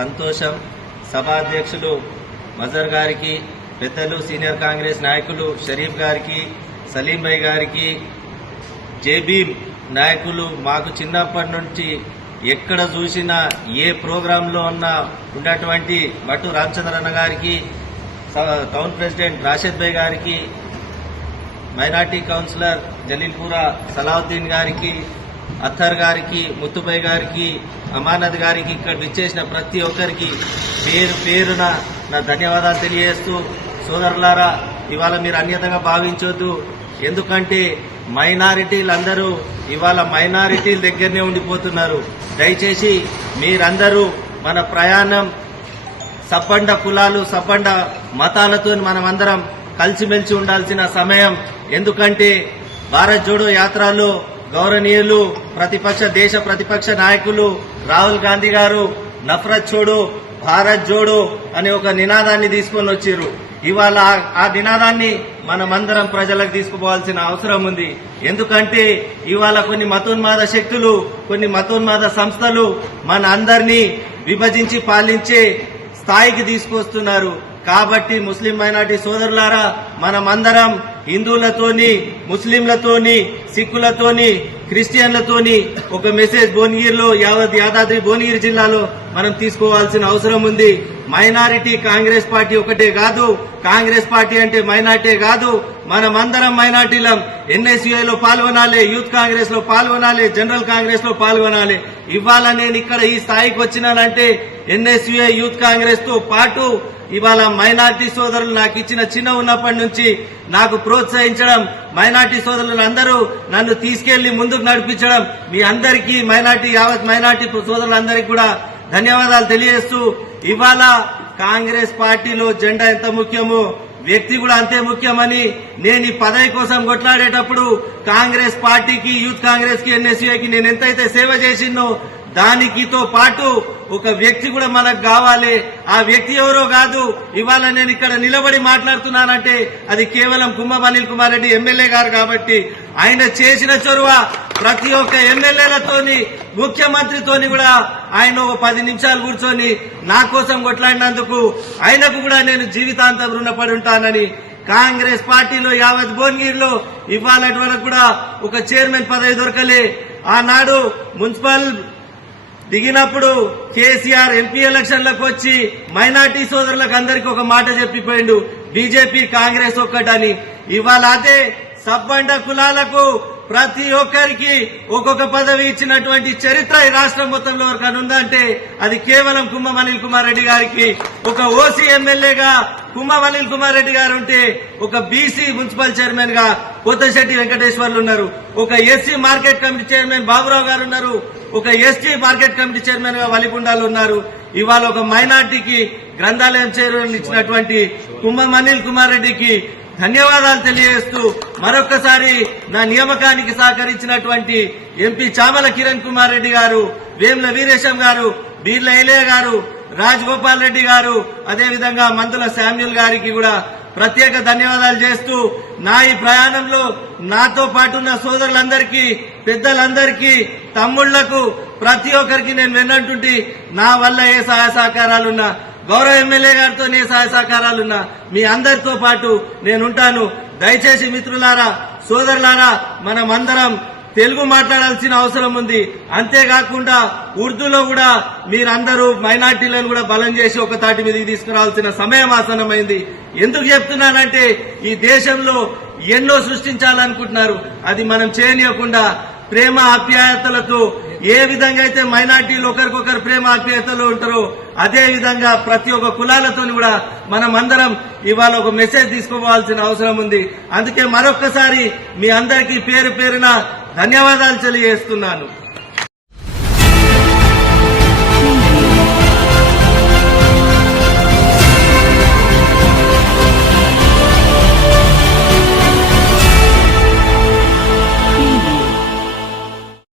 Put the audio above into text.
సంతోషం. సభాధ్యక్షులు మజర్ గారికి పెద్దలు సీనియర్ కాంగ్రెస్ నాయకులు షరీఫ్ గారికి సలీం భాయ్ గారికి జేబీ నాయకులు మాకు చిన్నప్పటి నుంచి ఎక్కడ చూసినా ఏ ప్రోగ్రాంలో ఉన్నా ఉన్నటువంటి మట్టు రామచంద్రన్న గారికి స- టౌన్ ప్రెసిడెంట్ రాషద్ భాయ్ గారికి మైనార్టీ కౌన్సిలర్ జలీల్పురా సలావుద్దీన్ గారికి అత్తర్ గారికి ముత్తుబాయ్ గారికి అమానద్ గారికి ఇక్కడ విచ్చేసిన ప్రతి ఒక్కరికి పేరు పేరున నా ధన్యవాదాలు తెలియజేస్తూ సోదరులారా ఇవాళ మీరు అన్యతగా భావించొద్దు. ఎందుకంటే మైనారిటీలందరూ ఇవాళ మైనారిటీల దగ్గరనే ఉండిపోతున్నారు. దయచేసి మీరందరూ మన ప్రయాణం సబ్బండ కులాలు సబ్బండ మతాలతో మనమందరం కలిసిమెలిసి ఉండాల్సిన సమయం. ఎందుకంటే భారత్ జోడో యాత్రలో గౌరవనీయులు ప్రతిపక్ష దేశ ప్రతిపక్ష నాయకులు రాహుల్ గాంధీ గారు నఫరత్ చోడు భారత్ జోడో అనే ఒక నినాదాన్ని తీసుకొని వచ్చారు ఇవాళ ఆ- ఆ నినాదాన్ని మనమందరం ప్రజలకు తీసుకుపోవాల్సిన అవసరం ఉంది. ఎందుకంటే ఇవాళ కొన్ని మతోన్మాద శక్తులు కొన్ని మతోన్మాద సంస్థలు మన అందరినీ విభజించి పాలించే స్థాయికి తీసుకొస్తున్నారు. కాబట్టి ముస్లిం మైనార్టీ సోదరులారా మనమందరం హిందువులతోని ముస్లింలతోని సిక్కులతోని క్రిస్టియన్లతోని ఒక మెసేజ్ భువనగిరిలో యావత్ యాదాద్రి భువనగిరి జిల్లాలో మనం తీసుకోవాల్సిన అవసరం ఉంది. మైనారిటీ కాంగ్రెస్ పార్టీ ఒకటే కాదు. కాంగ్రెస్ పార్టీ అంటే మైనార్టీ కాదు. మనమందరం మైనార్టీలం. ఎన్ఎస్యుఐ లో పాల్గొనాలి యూత్ కాంగ్రెస్లో పాల్గొనాలి జనరల్ కాంగ్రెస్లో పాల్గొనాలి. ఇవాళ నేను ఇక్కడ ఈ స్థాయికి వచ్చినానంటే ఎన్ఎస్యుఐ యూత్ కాంగ్రెస్తో పాటు ఇవాళ మైనార్టీ సోదరులు నాకు ఇచ్చిన చిన్న ఉన్నప్పటి నుంచి నాకు ప్రోత్సహించడం మైనార్టీ సోదరులు అందరూ నన్ను తీసుకెళ్ళి ముందుకు నడిపించడం మీ అందరికీ మైనార్టీ యావత్ మైనార్టీ సోదరులందరికీ కూడా ధన్యవాదాలు తెలియజేస్తూ ఇవాళ కాంగ్రెస్ పార్టీలో జెండా ఎంత ముఖ్యమో వ్యక్తి కూడా అంతే ముఖ్యమని నేను ఈ పదవి కోసం కొట్లాడేటప్పుడు కాంగ్రెస్ పార్టీకి యూత్ కాంగ్రెస్కి ఎన్ఎస్యూఐకి నేను ఎంతైతే సేవ చేసిందో దానికితో పాటు ఒక వ్యక్తి కూడా మనకు కావాలి. ఆ వ్యక్తి ఎవరో కాదు. ఇవాళ నేను ఇక్కడ నిలబడి మాట్లాడుతున్నానంటే అది కేవలం కుంభం అనిల్ కుమార్ రెడ్డి ఎమ్మెల్యే గారు కాబట్టి ఆయన చేసిన చొరవ ప్రతి ఒక్క ఎమ్మెల్యేలతోని ముఖ్యమంత్రితోని కూడా ఆయన ఒక పది నిమిషాలు కూర్చొని నా కోసం కొట్లాడినందుకు ఆయనకు కూడా నేను జీవితాంతం రుణపడి ఉంటానని కాంగ్రెస్ పార్టీలో యావత్ భువనగిరిలో ఇవాళ వరకు కూడా ఒక చైర్మన్ పదవి దొరకలే. ఆనాడు మున్సిపల్ దిగినప్పుడు కేసీఆర్ ఎంపీ ఎలక్షన్లకు వచ్చి మైనార్టీ సోదరులకు అందరికీ ఒక మాట చెప్పిపోయిండు. బీజేపీ కాంగ్రెస్ ఒక్కటని. ఇవాళ అదే సబ్బండ కులాలకు ప్రతి ఒక్కరికి ఒక్కొక్క పదవి ఇచ్చినటువంటి చరిత్ర ఈ రాష్ట్రం మొత్తంలో ఎవరికైనా ఉందంటే అది కేవలం కుమ్మం అనిల్ కుమార్ రెడ్డి గారికి. ఒక ఓసీ ఎమ్మెల్యేగా కుమ్మం అనిల్ కుమార్ రెడ్డి గారు ఉంటే ఒక బీసీ మున్సిపల్ చైర్మన్గా కొత్తశెట్టి వెంకటేశ్వర్లు ఉన్నారు. ఒక SC market committee chairman Baburao garu ఉన్నారు. ఒక ఎస్టీ మార్కెట్ కమిటీ చైర్మన్గా వలిగుండాలు ఉన్నారు. ఇవాళ ఒక మైనార్టీకి గ్రంథాలయం చైర్మన్ ఇచ్చినటువంటి కుమ్మం అనిల్ కుమార్ రెడ్డికి ధన్యవాదాలు తెలియజేస్తూ మరొకసారి నా నియామకానికి సహకరించినటువంటి ఎంపీ చామల కిరణ్ కుమార్ రెడ్డి గారు వేముల వీరేశం గారు బీర్ల ఎలయ్య గారు రాజ్ గోపాల్ రెడ్డి గారు అదేవిధంగా మందుల శామ్యుల్ గారికి కూడా ప్రత్యేక ధన్యవాదాలు చేస్తూ నా ఈ ప్రయాణంలో నాతో పాటున్న సోదరులందరికీ పెద్దలందరికీ తమ్ముళ్ళకు ప్రతి ఒక్కరికి నేను విన్నట్టుంటి నా వల్ల ఏ సహాయ సహకారాలున్నా గౌరవ ఎమ్మెల్యే గారితో నే సహాయ సహకారాలున్నా మీ అందరితో పాటు నేనుంటాను. దయచేసి మిత్రులారా సోదరులారా మనమందరం తెలుగు మాట్లాడాల్సిన అవసరం ఉంది. అంతేకాకుండా ఉర్దూలో కూడా మీరందరూ మైనార్టీలను కూడా బలం చేసి ఒక తాటి మీదకి తీసుకురావాల్సిన సమయం ఆసనమైంది ఎందుకు చెప్తున్నానంటే ఈ దేశంలో ఎన్నో సృష్టించాలనుకుంటున్నారు. అది మనం చేయనీయకుండా ప్రేమ ఆప్యాయతలతో ఏ విధంగా అయితే మైనార్టీలు ఒకరికొకరు ప్రేమ ఆప్యాయతలు ఉంటారో అదే విధంగా ప్రతి ఒక్క కులాలతో కూడా మనం అందరం ఇవాళ ఒక మెసేజ్ తీసుకోవాల్సిన అవసరం ఉంది. అందుకే మరొక్కసారి మీ అందరికీ పేరు పేరున ధన్యవాదాలు తెలియజేస్తున్నాను.